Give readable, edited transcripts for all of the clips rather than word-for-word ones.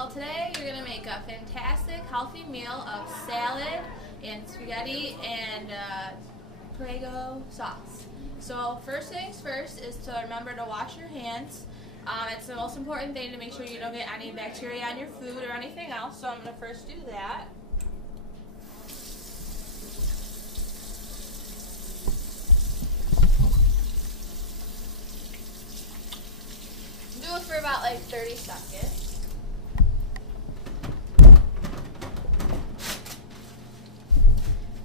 Well, today you're going to make a fantastic, healthy meal of salad and spaghetti and Prego sauce. So first things first is to remember to wash your hands. It's the most important thing to make sure you don't get any bacteria on your food or anything else. So I'm going to first do that. Do it for about like 30 seconds.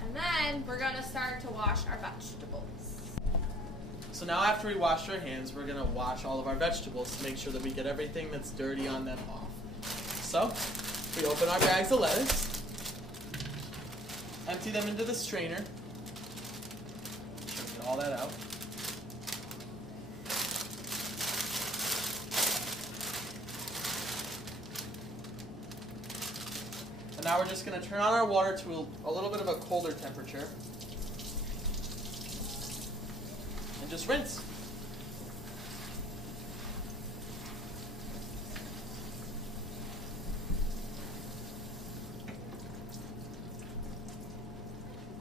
And then we're going to start to wash our vegetables. So now after we washed our hands, we're going to wash all of our vegetables to make sure that we get everything that's dirty on them off. So we open our bags of lettuce, empty them into the strainer, get all that out. And now we're just going to turn on our water to a little bit of a colder temperature. And just rinse.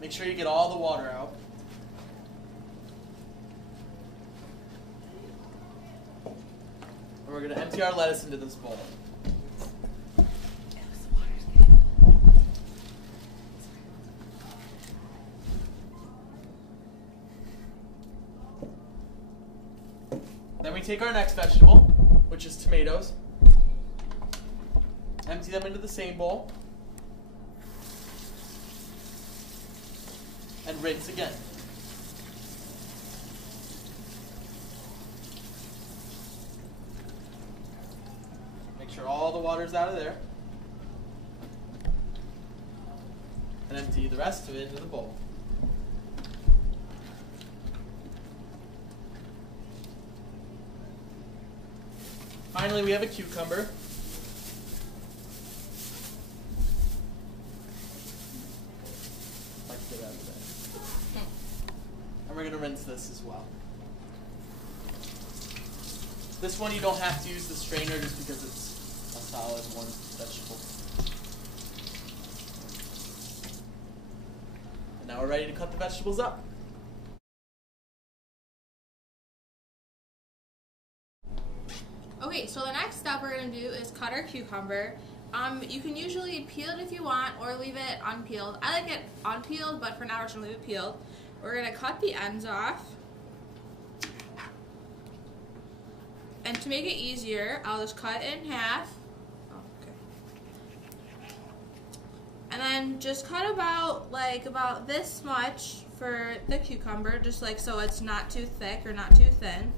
Make sure you get all the water out. And we're going to empty our lettuce into this bowl. Then we take our next vegetable, which is tomatoes, empty them into the same bowl, and rinse again. Make sure all the water's out of there, and empty the rest of it into the bowl. Finally, we have a cucumber. Like to get out of there. And we're going to rinse this as well. This one you don't have to use the strainer just because it's a solid one vegetable. And now we're ready to cut the vegetables up. Okay, so the next step we're going to do is cut our cucumber. You can usually peel it if you want or leave it unpeeled. I like it unpeeled, but for now we're just going to leave it peeled. We're going to cut the ends off. And to make it easier, I'll just cut it in half. Oh, okay. And then just cut about this much for the cucumber, just like so it's not too thick or not too thin.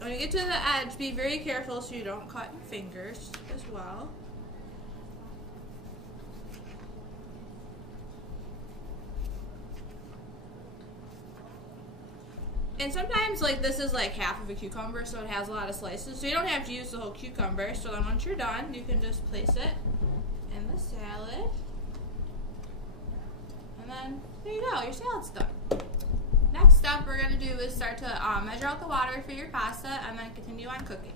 When you get to the edge, be very careful so you don't cut your fingers as well. And sometimes this is like half of a cucumber, so it has a lot of slices. So you don't have to use the whole cucumber. So then once you're done, you can just place it in the salad. And then there you go, your salad's done. Next step we're going to do is start to measure out the water for your pasta and then continue on cooking.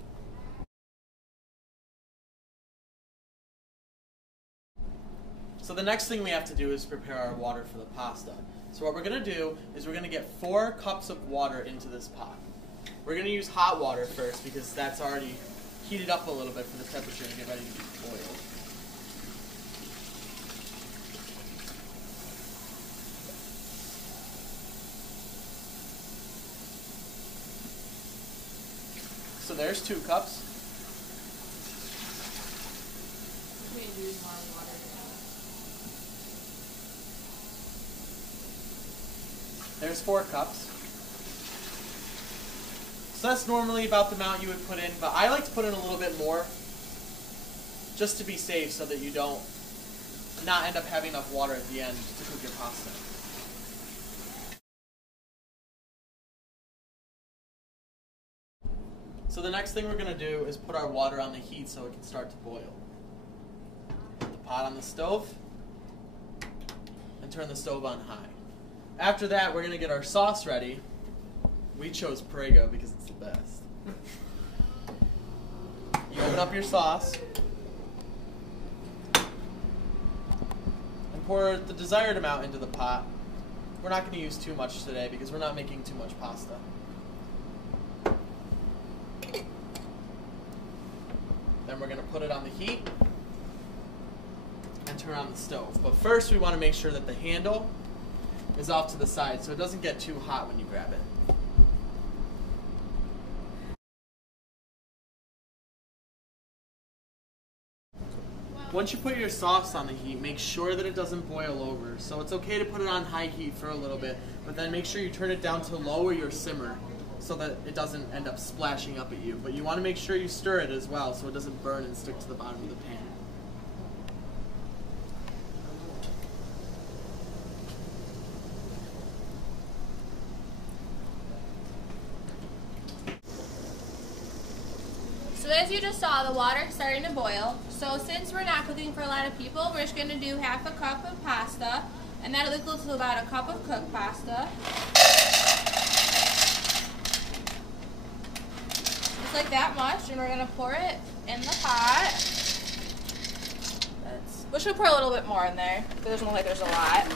So the next thing we have to do is prepare our water for the pasta. So what we're going to do is we're going to get 4 cups of water into this pot. We're going to use hot water first because that's already heated up a little bit for the temperature to get ready to be boiled. So there's 2 cups. There's 4 cups. So that's normally about the amount you would put in, but I like to put in a little bit more just to be safe so that you don't not end up having enough water at the end to cook your pasta. So the next thing we're going to do is put our water on the heat so it can start to boil. Put the pot on the stove and turn the stove on high. After that, we're going to get our sauce ready. We chose Prego because it's the best. You open up your sauce and pour the desired amount into the pot. We're not going to use too much today because we're not making too much pasta. Then we're going to put it on the heat and turn on the stove. But first we want to make sure that the handle is off to the side so it doesn't get too hot when you grab it. Once you put your sauce on the heat, make sure that it doesn't boil over. So it's okay to put it on high heat for a little bit, but then make sure you turn it down to lower your simmer so that it doesn't end up splashing up at you. But you want to make sure you stir it as well so it doesn't burn and stick to the bottom of the pan. So as you just saw, the water's starting to boil. So since we're not cooking for a lot of people, we're just going to do half a cup of pasta, and that'll equal to about a cup of cooked pasta. Just like that much, and we're going to pour it in the pot. We should pour a little bit more in there, because it doesn't look like there's a lot.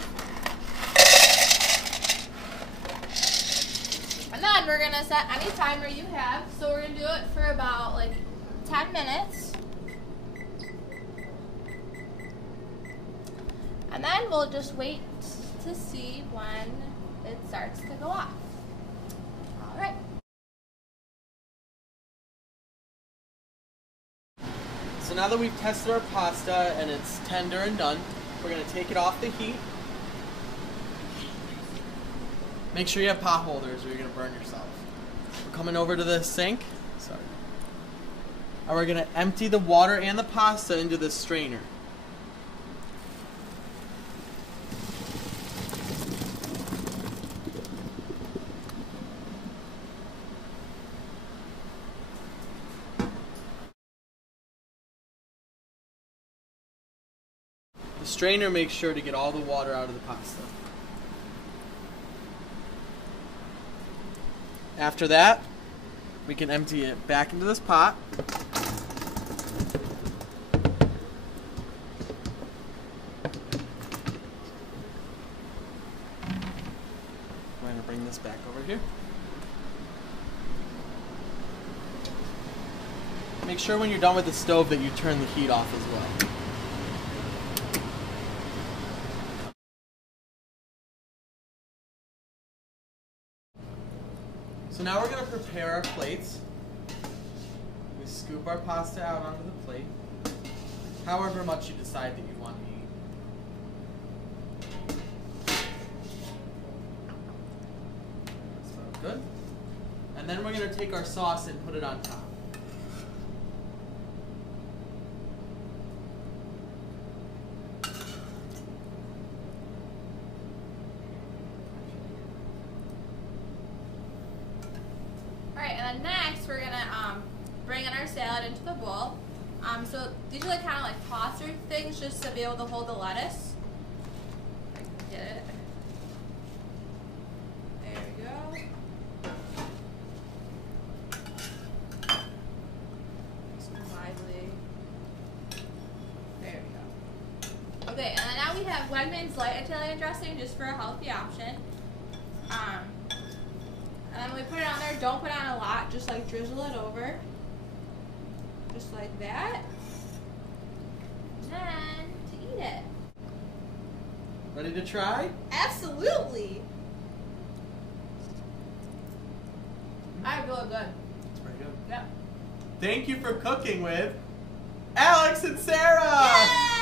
And then we're going to set any timer you have, so we're going to do it for about like 10 minutes. And then we'll just wait to see when it starts to go off. All right. So now that we've tested our pasta and it's tender and done, we're going to take it off the heat. Make sure you have pot holders or you're going to burn yourself. We're coming over to the sink. Sorry. And we're going to empty the water and the pasta into this strainer. The strainer makes sure to get all the water out of the pasta. After that, we can empty it back into this pot. We're going to bring this back over here. Make sure when you're done with the stove that you turn the heat off as well. So now we're going to prepare our plates. We scoop our pasta out onto the plate, however much you decide that you want to eat. So good. And then we're going to take our sauce and put it on top. And then next, we're gonna bring in our salad into the bowl. So these are kind of like tosser things just to be able to hold the lettuce. If I can get it. There we go. Just lively. There we go. Okay, and then now we have Wegmans light Italian dressing just for a healthy option. And then when we put it on there, don't put on a lot, just like drizzle it over. Just like that. And then to eat it. Ready to try? Absolutely. I feel good. It's pretty good. Yeah. Thank you for cooking with Alex and Sarah! Yay!